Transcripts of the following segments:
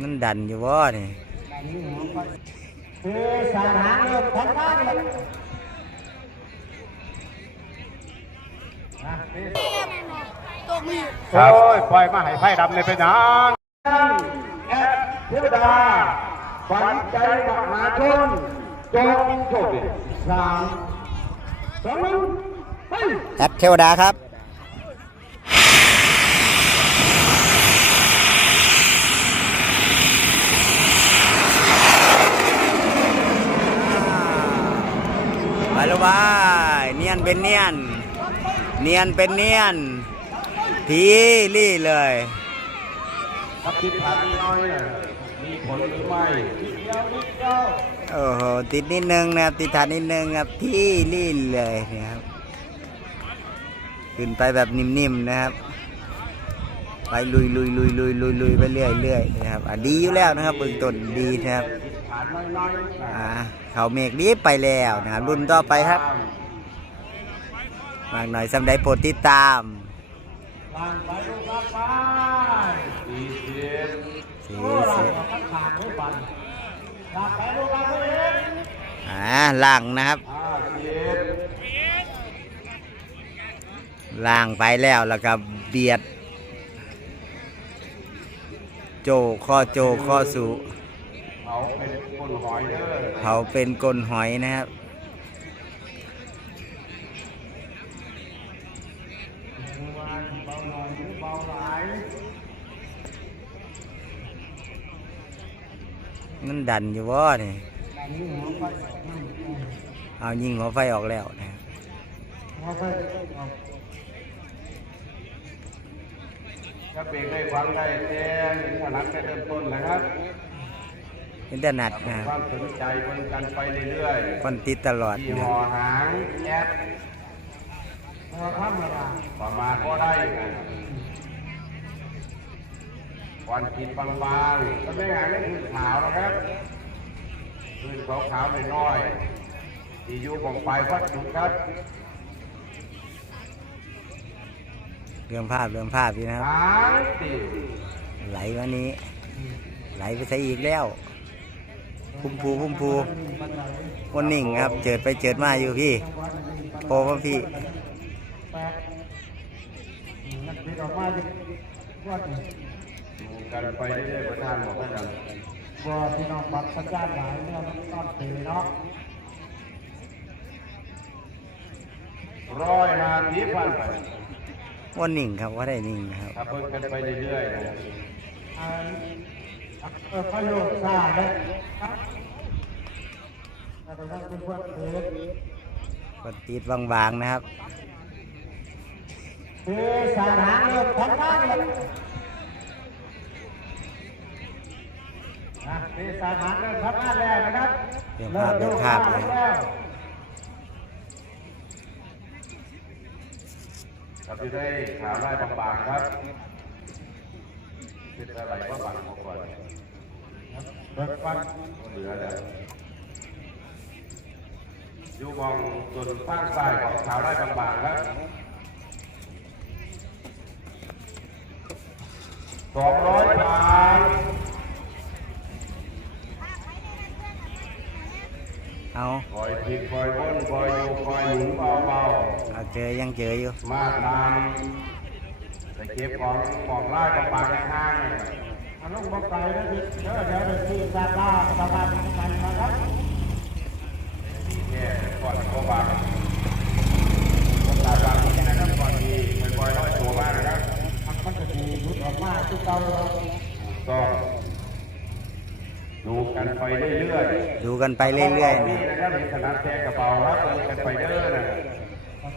มันดันอยู่บ่นี่คือสถานเริ่มทำงานเลยโอ้ยปล่อยมาให้ไพ่ดำในเป็นหยังแอดเทวดาฝันใจมหาชนจงโชคดีสามสองหนึ่งไปแอดเทวดาครับ แล้วบายเนียนเป็นเนียน เนียนเป็นเนียน ทีรี่เลยถ้าผิดพลาดน้อยน่ะมีผลหรือไม่โอ้โหติดนิดนึงนะครับติดฐานนิดนึงครับที่รี่เลยนะครับขึ้นไปแบบนิ่มๆนะครับ ไปลุยลุยลุยลุยลุยลุยไปเรื่อยเรื่อยนะครับอะดีอยู่แล้วนะครับเบื้องต้นดีนะครับผ่านน้ อ่าเขาเมฆรีบไปแล้วนะครับรุ่นต่อไปครับ มากหน่อยสำได้โปรดติดตามผ่านไปรับไปสี่สิบสีโอ้เราสีเอาข้างขาไม่ปั่นรับไปลูกรับไปเองอ่าล่างนะครับห้าสิบล่างไปแล้วแล้วก็เบียด โจข้อโจข้อสู เขาเป็นคนหอยเด้อเขาเป็นกลหอยนะครับมันดันอยู่บ่นี่อันนี้หัวไฟเอายิงหัวไฟออกแล้วนะครับหัวไฟเอาถ้าเบรกได้ฟังได้แจ้งถึงวันนั้นได้เริ่มต้นนะครับ อินเทอร์เน็ตนะครับความสนใจบนกันไปเรื่อยคนติดตลอดๆที่นะหคอรับหางแอปหัวธรรมดาประมาณก็ได้นะครับวันกินบางๆก็ไม่งานไม่คือขาวนะครับคือขาวๆน้อยๆที่อยู่ของปลายวัดจุดครับเรื่องภาพเรื่องภาพอยู่นะครับหางตีไหลวันนี้ ไหลไปใส่อีกแล้ว พุ่มพูพุ่มพูวันนิ่งครับ เจิดไปเจิดมาอยู่พี่โพว่าพี่แปดนักบินออกมาจะวัดดูกันไปเรื่อยๆประธานบอกว่าจะว่าพี่น้องบัตรสัญญาณหลายเนี่ยมันต้อนเตเนาะร้อยห้าสิบพันไปวันนิ่งครับว่าได้นิ่งนะครับถ้าเพิ่มกันไปเรื่อยๆนะอันเออประโยชน์ซ่าเลยเราจะต้องเป็นพว กดติดบางๆนะครับคือสถานเริ่มทำงานเลยนะคือสถานเริ่มทำงาแล้วนะครับเรื่องภาพเรื่องภาพเลยแล้วครับที่ได้ขาวได้บางๆครับเป็นอะไรก็บางของก่อนเบิกฟันเหลือแล้ว อยู่มองส่วนข้างซ้ายของข่าวได้บางๆครับสองร้อยบาทเอาคอยผิดคอยพ้นคอยอยู่คอยหนุนเบาเอาเจอยังเจออยู่ๆมาตามแต่เก็บของของไล่ของปากในห้างเนี่ยอันนั้นบอกไปแล้วดิเดี๋ยวเดี๋ยวเดี๋ยวที่ซาบ้าซาบ้าเป็นมันนะครับเนี่ย ก่อนตัวบางตาบางนี่นะครับก่อนที่อยร้อยตัวบ้างนะครับมันจะมีรุดออกมาที่เก่าเราก็ดูกันไปเรื่อยๆดูกันไปเรื่อยๆนี่นะครับมีขนาดแทงกระเป๋าครับดูกันไปเรื่อยๆนะ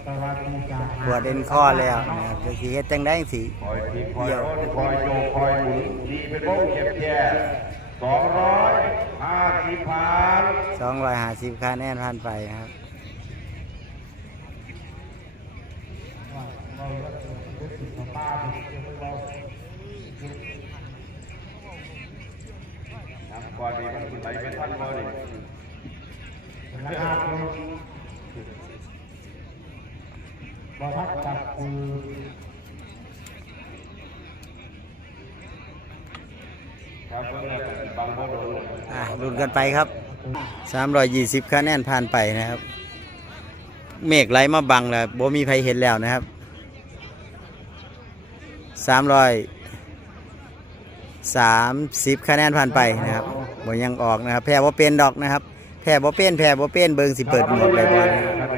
สวัสดีจ้าปวดเอ็นข้อแล้วนะครับจะสีเฮ็ดจังได้สิคอยทีคอยร้อนคอยโยคอยหมุนดีเป็นวงเก็บแย่ สองร้อยห้าสิบพันสองร้อยห้าสิบคะแนนผ่านไปนะครับเราก็จะเป็นสิบกว่าป้าเป็นเรานะก่อนนี้มันไหลเป็นท่านบ่ดิราคาลงบอทักจับคือ ครับเพื่ อะลุ้นกันไปครับ 320คะแนนผ่านไปนะครับ เมฆไหลมาบังแล้วบ่มีใครเห็นแล้วนะครับ 330คะแนนผ่านไปนะครับบ่ยังออกนะครับ แพ้บ่เป็นดอกนะครับ แพ้บ่เป็นแพ้บ่เป็นเบิงสิเปิดหมวกได้บ่นะครับ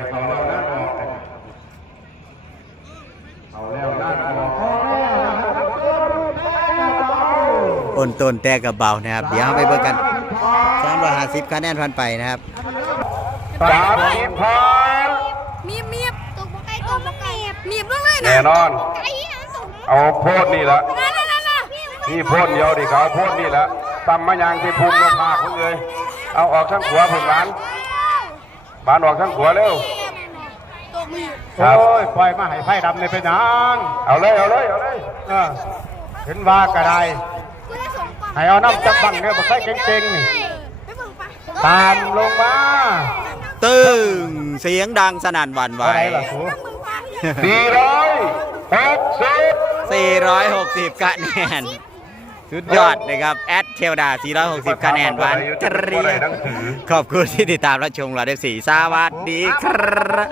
เอาแล้วด้านออก อ่อนต้นแต่กับเบานะครับ เดี๋ยวเราไปเบิ่งกัน350คะแนนผ่านไปนะครับสามสิบพันมีบมีบตกบ่ไก่ตกบ่ไก่มีบลงเลยนะแน่นอน ไก่นะตกเอาโพดนี่ละนั่นนั่นนั่นนี่โพดเดียวดิเขาเอาโพดนี่ละตำมะยางที่ภูมิลภาคุณเลยเอาออกทั้งหัวผึ่งบ้านบ้านออกทั้งหัวเร็วตกมีบครับโอ้ยปล่อยมาให้ไพ่ดำในเป็นหยังเอาเลยเอาเลยเอาเลยเออเห็นว่ากระได ให้เอาน้ำจับบังเนี่ยบอกใส่เก่งๆนี่ไปเบิ่งปะตามลงมาตึ้งเสียงดังสนั่นหวั่นไหว อะไรล่ะสูเบิ่งปะสี่ร้อยหกสิบ460คะแนน สุดยอดนะครับ แอดเทวดา 460คะแนนหวันเตรียขอบคุณที่ติดตามรับชมเราได้สีสวัสดีครับ